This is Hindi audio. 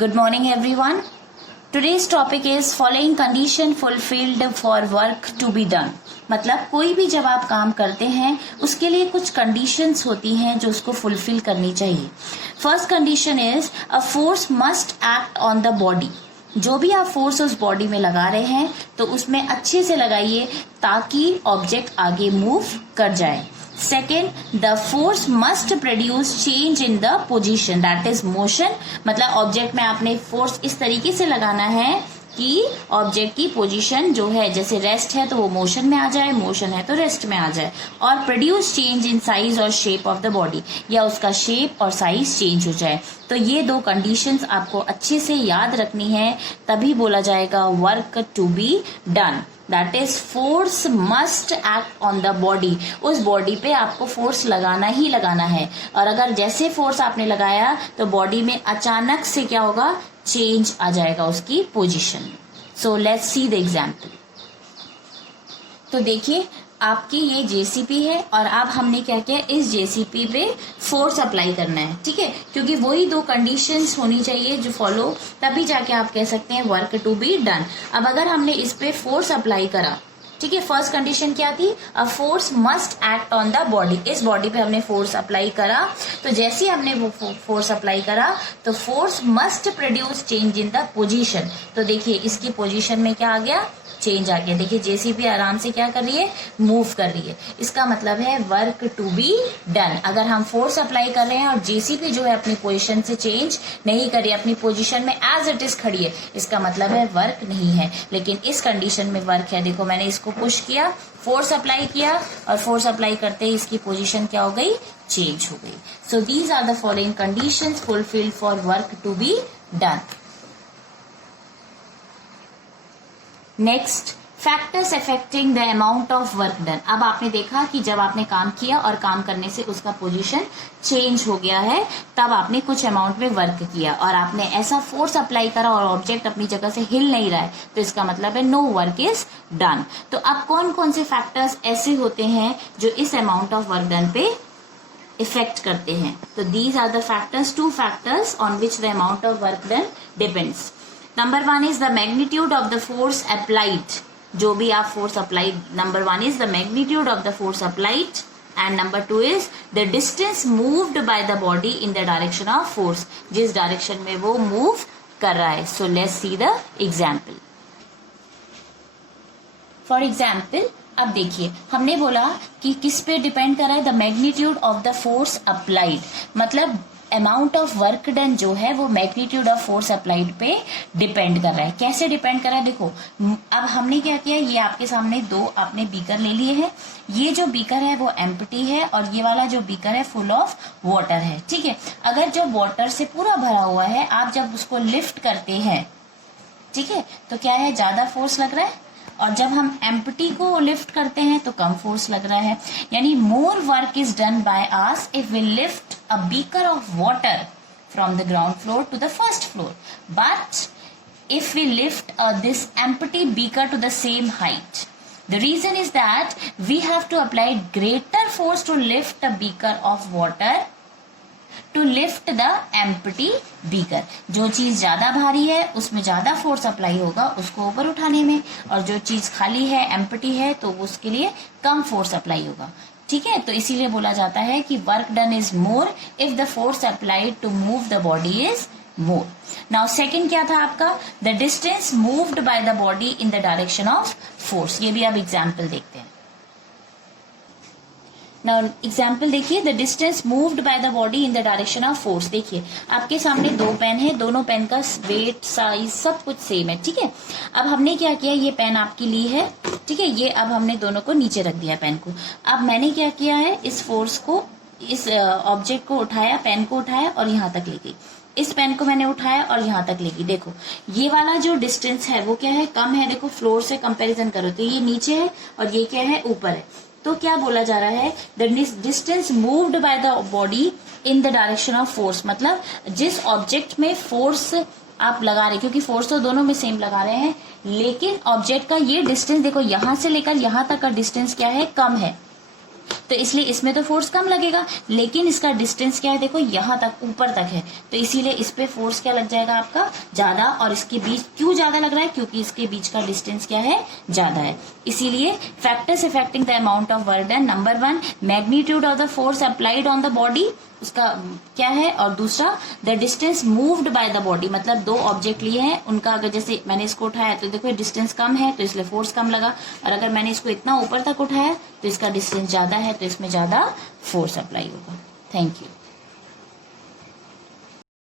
Good morning everyone. Today's topic is following condition fulfilled for work to be done. मतलब कोई भी जब आप काम करते हैं उसके लिए कुछ कंडीशंस होती हैं जो उसको फुलफिल करनी चाहिए. First condition is a force must act on the body. जो भी आप फोर्स उस बॉडी में लगा रहे हैं तो उसमें अच्छे से लगाइए ताकि ऑब्जेक्ट आगे मूव कर जाए. Second, the force must produce change in the position that is motion. मतलब ऑब्जेक्ट में आपने फोर्स इस तरीके से लगाना है कि ऑब्जेक्ट की पोजीशन जो है, जैसे रेस्ट है तो वो मोशन में आ जाए, मोशन है तो रेस्ट में आ जाए, और प्रोड्यूस चेंज इन साइज और शेप ऑफ द बॉडी, या उसका शेप और साइज चेंज हो जाए. तो ये दो कंडीशंस आपको अच्छे से याद रखनी है, तभी बोला जाएगा work to be done. That is force must act on the body. उस बॉडी पे आपको फोर्स लगाना ही लगाना है, और अगर जैसे फोर्स आपने लगाया तो बॉडी में अचानक से क्या होगा, चेंज आ जाएगा उसकी position. So let's see the example. तो देखिए आपकी ये जेसीपी है और अब हमने क्या किया, इस जेसीपी पे फोर्स अप्लाई करना है. ठीक है, क्योंकि वही दो कंडीशंस होनी चाहिए जो फॉलो, तभी जाके आप कह सकते हैं वर्क टू बी डन. अब अगर हमने इस पे फोर्स अप्लाई करा, ठीक है, फर्स्ट कंडीशन क्या थी, a force must act on the body. इस बॉडी पे हमने फोर्स अप्लाई करा, तो जैसे ही हमने वो फोर्स अप्लाई करा तो force must produce change in the position. तो देखिए इसकी पोजीशन में क्या आ गया, चेंज आ गया. देखिए जेसीबी आराम से क्या कर रही है, मूव कर रही है. इसका मतलब है वर्क टू बी डन. अगर हम फोर्स अप्लाई कर रहे हैं और जेसीबी जो है अपनी पोजीशन से चेंज नहीं कर रही है, अपनी पोजीशन में एज इट इज खड़ी है, इसका मतलब है वर्क नहीं है. लेकिन इस कंडीशन में वर्क है. देखो मैंने इसको पुश किया, फोर्स अप्लाई किया, और फोर्स अप्लाई करते ही इसकी पोजीशन क्या हो गई, चेंज हो गई. So these are the following conditions fulfilled for work to be done. Next, factors affecting the amount of work done. अब आपने देखा कि जब आपने काम किया और काम करने से उसका पोजीशन चेंज हो गया है, तब आपने कुछ अमाउंट में वर्क किया और आपने ऐसा फोर्स अप्लाई करा और ऑब्जेक्ट अपनी जगह से हिल नहीं रहा है, तो इसका मतलब है नो वर्क इज डन. तो अब कौन कौन से फैक्टर्स ऐसे होते हैं जो इस अमाउंट ऑफ वर्क डन पे इफेक्ट करते हैं? तो these are the factors, two factors on which the amount of work done depends. Number one is the magnitude of the force applied. जो भी आप force applied, number one is the magnitude of the force applied, and number two is the distance moved by the body in the direction of force, जिस डायरेक्शन में वो मूव कर रहा है. So let's see the example. For example, अब देखिए हमने बोला कि किस पे डिपेंड कर रहा है, the magnitude of the force applied. मतलब अमाउंट ऑफ वर्क डन जो है वो मैग्नीट्यूड ऑफ फोर्स अप्लाइड पे डिपेंड कर रहा है. कैसे डिपेंड कर रहा है, देखो अब हमने क्या किया, ये आपके सामने दो आपने बीकर ले लिए हैं. ये जो बीकर है वो एम्प्टी है और ये वाला जो बीकर है फुल ऑफ वाटर है. ठीक है, अगर जो वाटर से पूरा भरा हुआ है, आप जब उसको लिफ्ट करते हैं, ठीक है, तो क्या है, ज्यादा फोर्स लग रहा है, और जब हम एम्प्टी को लिफ्ट करते हैं तो कम फोर्स लग रहा है. यानी more work is done by us if we lift a beaker of water from the ground floor to the first floor, but if we lift this empty beaker to the same height. The reason is that we have to apply greater force to lift a beaker of water to lift the empty beaker. जो चीज ज्यादा भारी है उसमें ज्यादा फोर्स अप्लाई होगा उसको ऊपर उठाने में, और जो चीज खाली है, एम्प्टी है, तो उसके लिए कम फोर्स अप्लाई होगा. ठीक है, तो इसीलिए बोला जाता है कि work done is more if the force applied to move the body is more. Now second क्या था आपका, the distance moved by the body in the direction of force. ये भी आप एग्जाम्पल देखते हैं. नाउ एग्जाम्पल देखिए, the distance moved by the body in the direction of force. देखिए आपके सामने दो पेन है, दोनों पेन का वेट, साइज सब कुछ सेम है. ठीक है, अब हमने क्या किया, ये पेन आपकी ली है, ठीक है, ये अब हमने दोनों को नीचे रख दिया पेन को. अब मैंने क्या किया है, इस फोर्स को, इस ऑब्जेक्ट को उठाया, पेन को उठाया और यहाँ तक ले गई. इस पेन को मैंने उठाया और यहाँ तक ले गई. देखो ये वाला जो डिस्टेंस है वो क्या है, कम है. देखो फ्लोर से कंपैरिजन करो तो ये नीचे है और ये क्या है, ऊपर है. तो क्या बोला जा रहा है, the distance moved by the body in the direction of force. मतलब जिस ऑब्जेक्ट में फोर्स आप लगा रहे, क्योंकि फोर्स तो दोनों में सेम लगा रहे हैं, लेकिन ऑब्जेक्ट का ये डिस्टेंस देखो, यहां से लेकर यहां तक का डिस्टेंस क्या है, कम है. तो इसलिए इसमें तो फोर्स कम लगेगा, लेकिन इसका डिस्टेंस क्या है, देखो यहाँ तक ऊपर तक है, तो इसीलिए इस पे फोर्स क्या लग जाएगा आपका, ज्यादा। और इसके बीच क्यों ज्यादा लग रहा है, क्योंकि इसके बीच का डिस्टेंस क्या है, ज्यादा है। इसीलिए factors affecting the amount of work done, number 1 magnitude of the force applied on the body, उसका क्या है, और दूसरा the distance moved by the body, मतलब दो ऑब्जेक्ट लिए हैं, उनका अगर जैसे मैंने इसको उठाया तो देखो डिस्टेंस कम है तो इसलिए फोर्स कम लगा, और अगर मैंने इसको इतना ऊपर तक उठाया तो इसका डिस्टेंस ज्यादा है तो इसमें ज्यादा फोर्स अप्लाई होगा। Thank you.